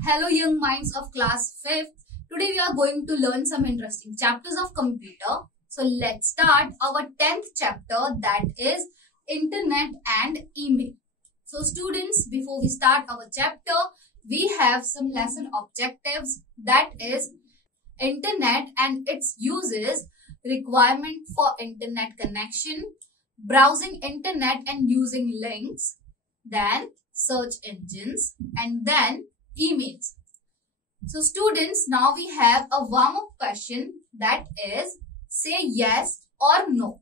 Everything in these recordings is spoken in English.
Hello young minds of class 5th. Today we are going to learn some interesting chapters of computer. So let's start our 10th chapter, that is Internet and Email. So students, before we start our chapter, we have some lesson objectives, that is Internet and its uses, requirement for Internet connection, browsing Internet and using links, then search engines, and then emails. So students, now we have a warm-up question, that is say yes or no.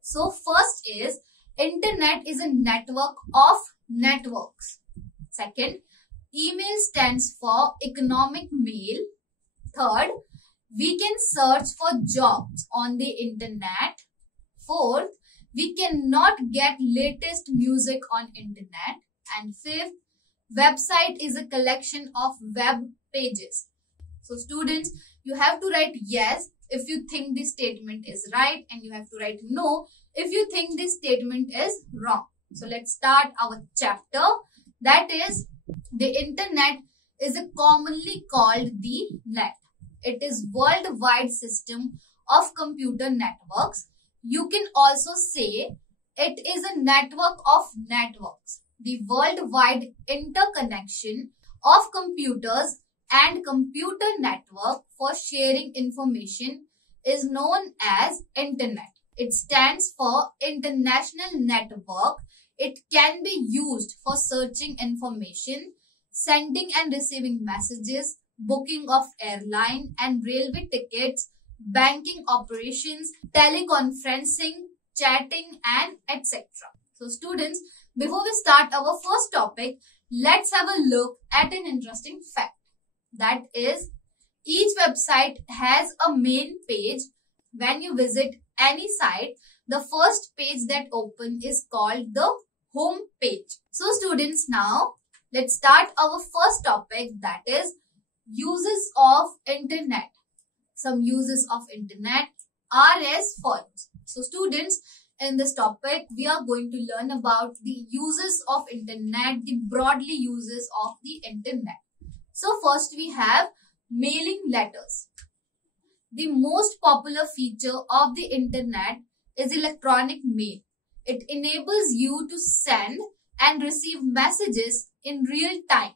So first is Internet is a network of networks. Second, email stands for economic mail. Third, we can search for jobs on the internet. Fourth, we cannot get latest music on internet. And fifth, website is a collection of web pages. So students, you have to write yes if you think this statement is right, and you have to write no if you think this statement is wrong. So let's start our chapter. That is, the internet is commonly called the net. It is worldwide system of computer networks. You can also say it is a network of networks. The worldwide interconnection of computers and computer network for sharing information is known as Internet. It stands for International Network. It can be used for searching information, sending and receiving messages, booking of airline and railway tickets, banking operations, teleconferencing, chatting, and etc. So students, before we start our first topic, let's have a look at an interesting fact. That is, each website has a main page. When you visit any site, the first page that opens is called the home page. So students, now let's start our first topic, that is uses of internet. Some uses of internet are as follows. So students, in this topic, we are going to learn about the uses of internet, the broadly uses of the internet. So first we have mailing letters. The most popular feature of the internet is electronic mail. It enables you to send and receive messages in real time.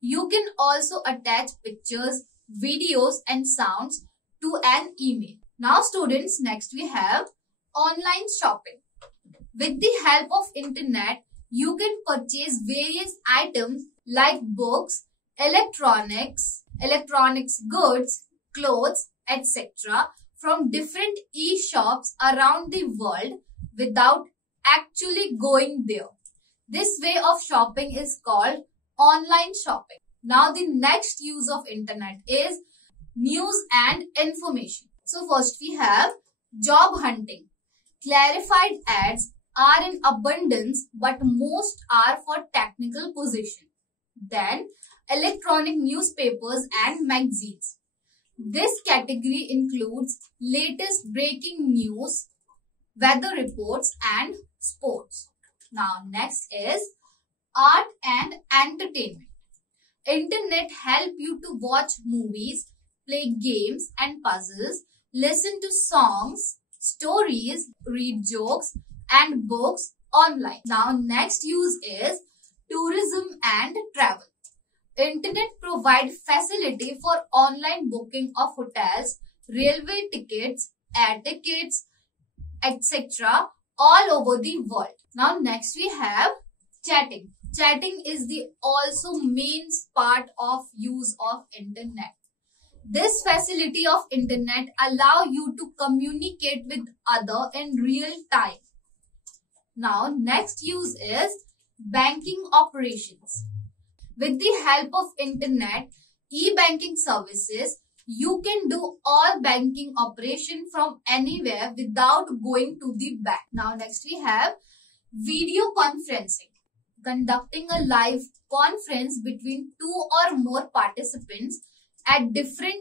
You can also attach pictures, videos, and sounds to an email. Now students, next we have online shopping. With the help of internet, you can purchase various items like books, electronics goods, clothes, etc. from different e-shops around the world without actually going there. This way of shopping is called online shopping. Now the next use of internet is news and information. So first we have job hunting. Clarified ads are in abundance, but most are for technical position. Then electronic newspapers and magazines. This category includes latest breaking news, weather reports, and sports. Now next is art and entertainment. Internet help you to watch movies, play games and puzzles, listen to songs, stories, read jokes and books online. Now next use is tourism and travel. Internet provide facility for online booking of hotels, railway tickets, air tickets, etc. all over the world. Now next we have chatting. Chatting is the also main part of use of internet. This facility of internet allow you to communicate with other in real time. Now next use is banking operations. With the help of internet, e-banking services, you can do all banking operation from anywhere without going to the bank. Now next we have video conferencing. Conducting a live conference between two or more participants at different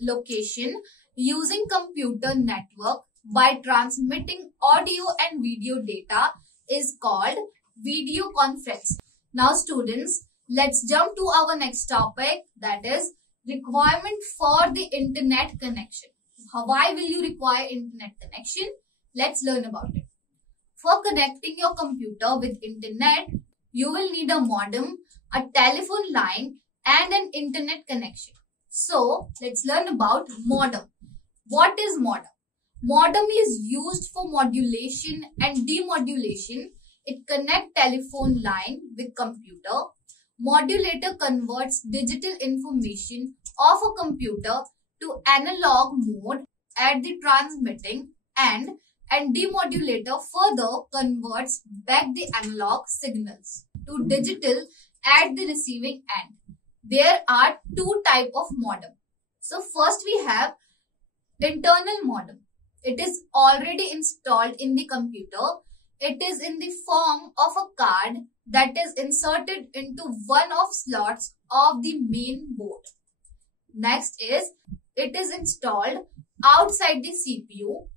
location using computer network by transmitting audio and video data is called video conference. Now students, let's jump to our next topic, that is requirement for the internet connection. Why will you require internet connection? Let's learn about it. For connecting your computer with internet, you will need a modem, a telephone line, and an internet connection. So, let's learn about modem. What is modem? Modem is used for modulation and demodulation. It connects telephone line with computer. Modulator converts digital information of a computer to analog mode at the transmitting end, and demodulator further converts back the analog signals to digital at the receiving end. There are two types of modem. So first we have internal modem. It is already installed in the computer. It is in the form of a card that is inserted into one of slots of the main board. Next is, it is installed outside the CPU.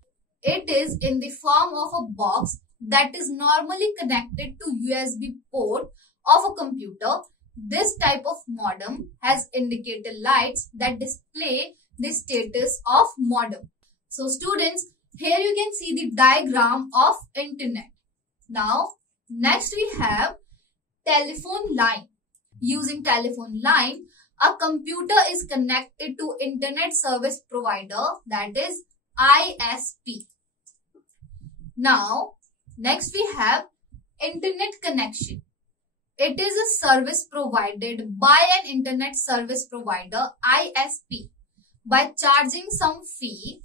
It is in the form of a box that is normally connected to USB port of a computer. This type of modem has indicator lights that display the status of modem. So students, here you can see the diagram of internet. Now, next we have telephone line. Using telephone line, a computer is connected to internet service provider, that is ISP. Now, next we have internet connection. It is a service provided by an internet service provider, ISP. By charging some fee,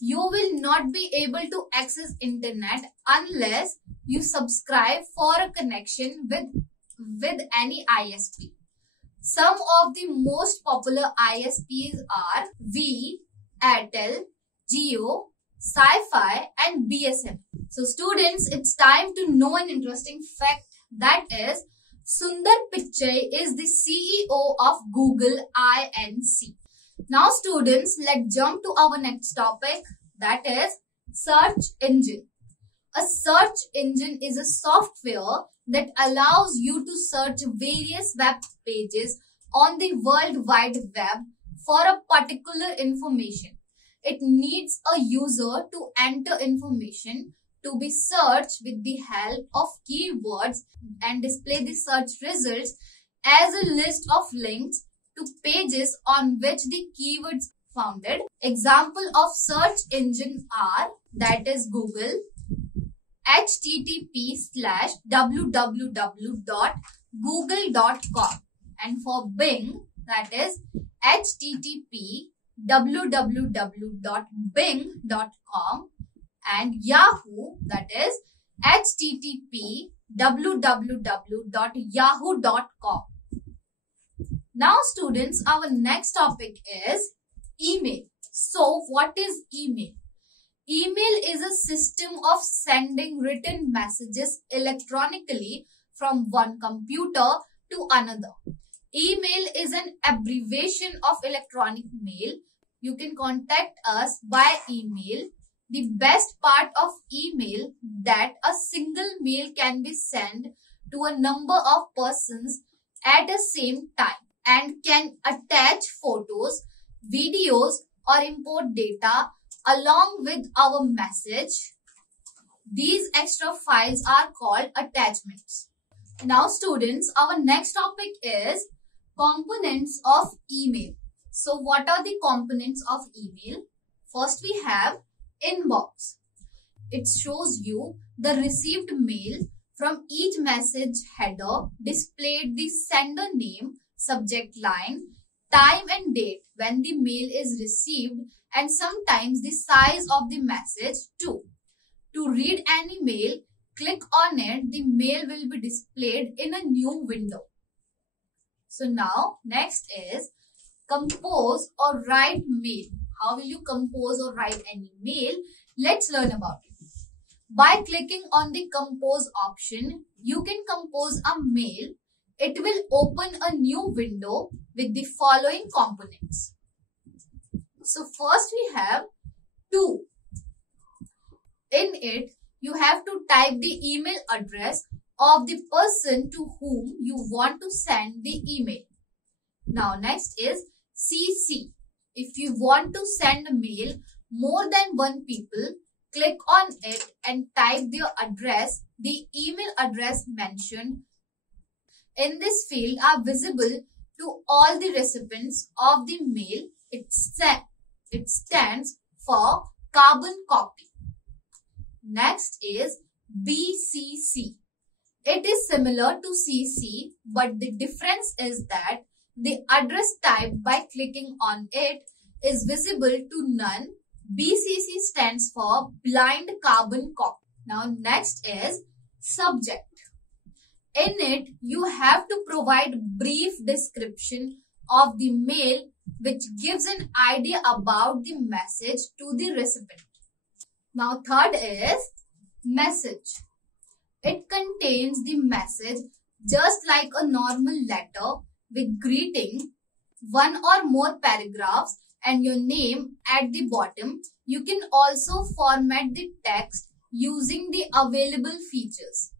you will not be able to access internet unless you subscribe for a connection with any ISP. Some of the most popular ISPs are Vi, Airtel, Jio, Sci-Fi and BSNL. So students, it's time to know an interesting fact, that is Sundar Pichai is the CEO of Google Inc. Now students, let's jump to our next topic, that is search engine. A search engine is a software that allows you to search various web pages on the World Wide Web for a particular information. It needs a user to enter information to be searched with the help of keywords and display the search results as a list of links to pages on which the keywords founded. Example of search engine are, that is Google, http://www.google.com, and for Bing, that is http://www.bing.com, and Yahoo, that is http://www.yahoo.com. Now students, our next topic is email. So what is email? Email is a system of sending written messages electronically from one computer to another. Email is an abbreviation of electronic mail. You can contact us by email. The best part of email that a single mail can be sent to a number of persons at the same time and can attach photos, videos or import data along with our message. These extra files are called attachments. Now students, our next topic is components of email. So what are the components of email? First we have inbox. It shows you the received mail. From each message header displayed the sender name, subject line, time and date when the mail is received, and sometimes the size of the message too. To read any mail, click on it. The mail will be displayed in a new window. So now next is compose or write mail. How will you compose or write any mail? Let's learn about it. By clicking on the compose option, you can compose a mail. It will open a new window with the following components. So first we have to. In it, you have to type the email address of the person to whom you want to send the email. Now next is CC. If you want to send a mail more than one people, click on it and type their address. The email address mentioned in this field are visible to all the recipients of the mail. It stands for carbon copy. Next is BCC. It is similar to CC, but the difference is that the address type by clicking on it is visible to none. BCC stands for blind carbon copy. Now next is subject. In it, you have to provide brief description of the mail which gives an idea about the message to the recipient. Now third is message. It contains the message just like a normal letter with greeting, one or more paragraphs and your name at the bottom. You can also format the text using the available features.